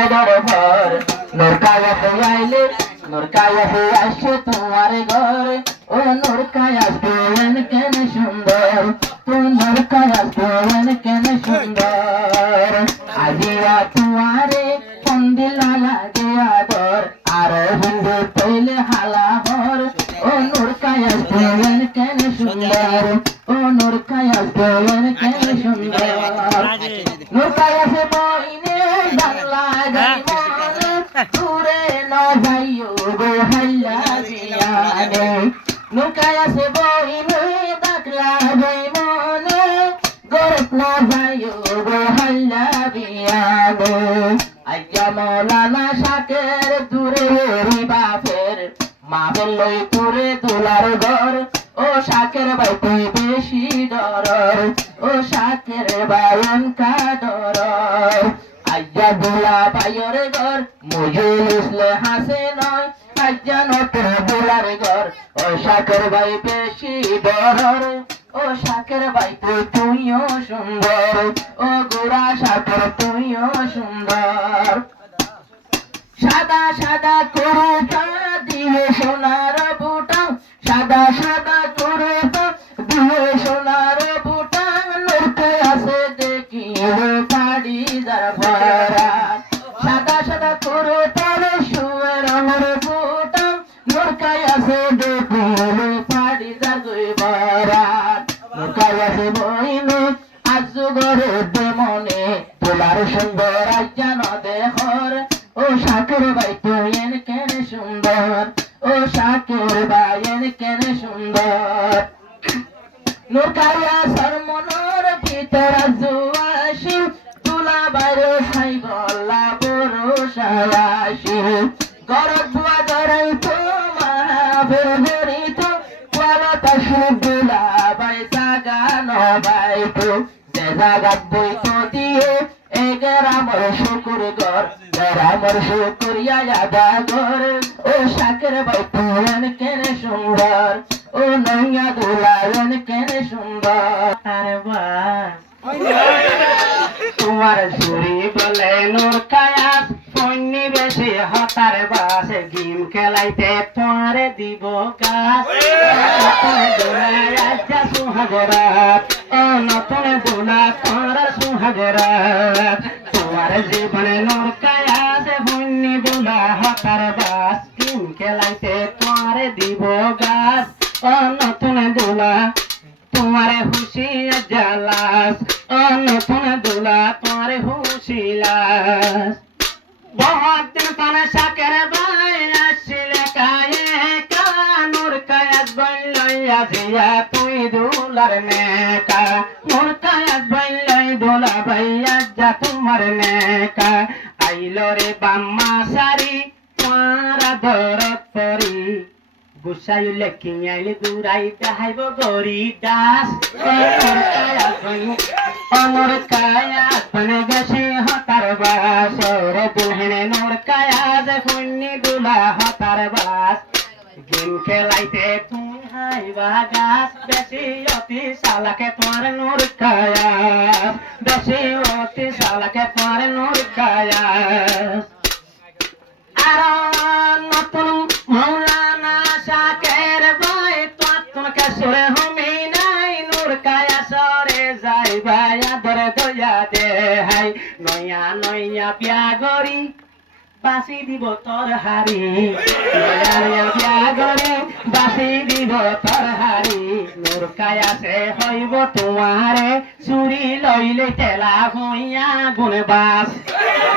আদর ভর নরকায়াতে আইলে নরকায়াতে আসে তোমার ঘর ও নরকায়াত কেন কেন সুন্দর তুই নরকায়াত কেন কেন সুন্দর আজিয়া তোমারে ফন্দিলা লাগে আদর আর হিন্দু পইলে হালা হর ও নরকায়াত কেন কেন সুন্দর ও নরকায়াত কেন কেন সুন্দর নরকায়াতে বইনে বাংলা গাইমনে দূরে ন যাইও গো হাল্লা জিয়ানে নরকায়াতে বইনে বাংলা গাইমনে গরত ন যাইও গো হাল্লা জিয়ানে আইয়া মৌলানা শাকের দূরে বাপের মাবের লই পুরে তোলার ঘর ও শাকের ভাই তুই বেশি ডরর ও শাকের বায়ন কা ডরর আইয়া দোলা পায়র ঘর মুজুল ইসলে হাসে নয় আইয়া নতুন দোলার ঘর ও শাকের ভাই বেশি ডরর ও শাকের ভাই তুইও সুন্দর ও গোরা শাকের তুইও সুন্দর সাদা সাদা করুতা দিয়ে সোনার বুটাং সাদা সাদা করুতা দিয়ে সোনার বুটাং নড়তে আসে দেখি পাড়ি যার ভরা সাদা সাদা করুতার শুয়ে রঙের বুটাং নড়কায় আসে দেখি পাড়ি যার দুই ভরা নড়কায় আসে বইনে আজ গরে মনে তোলার সুন্দর আজ্ঞা নদে হর ও শাকের ভাই তুই কেন সুন্দর ও শাকের ভাই কেন সুন্দর নরকায়া সরমনর ভিতর জুয়াশি তুলা বাইরে খাই গলা বড় সায়াশি গরত বুয়া গরাই তো মাহাবের হরি তো কোয়ালতা সুদুলা বাই জাগা নবাই তো যে জাগাত বই তো দিয়ে এগেরামর শুকুর গর গেরামর শুকুরিয়া আদা গর ও শাকের ভাই তুই কেন সুন্দর ও নইয়া দুলায়ন কেন সুন্দর আরে বাস তোমার সুরি বলে নরকায়াত ফন্নি বেশি হতার বাস গেম খেলাইতে তোমারে দিব গাছ দোলা সুহাগরাত ও নতুন দোলা তোমার সুহাগরাত তোমার জীবনে নরকায়াত ফন্নি দোলা হতার বাস গেম খেলাইতে তোমারে দিব গাছ ও নতুন দোলা তোমারে হুশি জালাস ও নতুন দোলা তোমারে হুশি লাস বহুত দিন পানে শাকের ভাই আসিলে কায়ে কানুর কায়াত বইলইয়া জিয়া তুই দোলার নেকা মোর কায়াত বইলই দোলা ভাইয়া যা তোমার নেকা আইলো রে বাম্মা সারি তোমারা দরত পরি গুসাইলে কিয়াইলে দুরাই দেখাইব গরি দাস অনর কায়াত বনে গেছে হতার বাস রে দুলহেনে নর কায়াত ফন্নি দুলা হতার বাস গেম খেলাইতে তুমি হাইবা গাছ বেশি অতি সালাকে তোমার নর কায়াত বেশি অতি সালাকে তোমার নর কায়াত আর নতুন মৌলানা শাকের ভাই তোমাকে সরে হমি নাই নূর কায়া সরে যাই ভাই আদরে দয়া দে হাই নয়া নয়া বিয়া গরি বাসি দিব তোর হারি নয়া নয়া বিয়া গরি বাসি দিব তোর হারি নূর কায়া সে হইব তোমারে চুরি লইলে তেলা হইয়া গুণবাস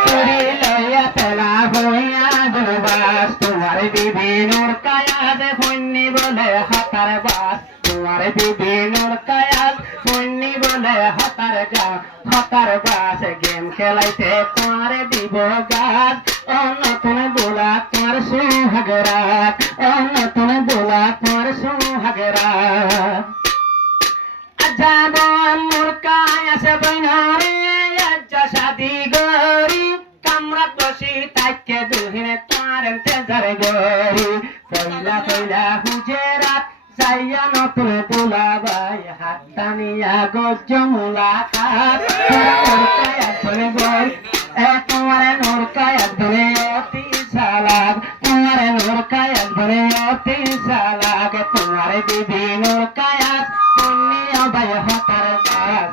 চুরি লইয়া তেলা হইয়া গুণবাস তোমার বিবি নূর কায়াত ফন্নি বলে হতার বাস তোমার বিবি নূর কায়াত ফন্নি বলে হতার বাস গেম খেলাইতে তোমার দিব গাছ ও নতুন দোলা তোমার সুহাগরাত ও নতুন দোলা তোমার সুহাগরাত আজাদ মোর কায়াত বইনারে আজ শাদি গরি কামরাত বসি তাকে দুহিনে তার তেজার গরি পয়লা পয়লা হুজরাত যাইয়া নতুন দোলা ভাই হাত টানিয়া গজ্জ মুলাকাত নরকায়াত বলে বল তোমার নরকায়াত সালাক তোমার বিবি নূর কায়াস তুমি অবাই হতার বাস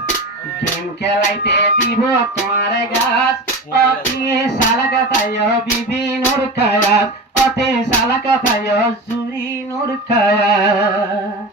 গেম খেলাইতে দিব তোমার গাছ অতি সালাক পাইও বিবি নূর কায়াস অতি সালাক পাইও জুরি নূর কায়াস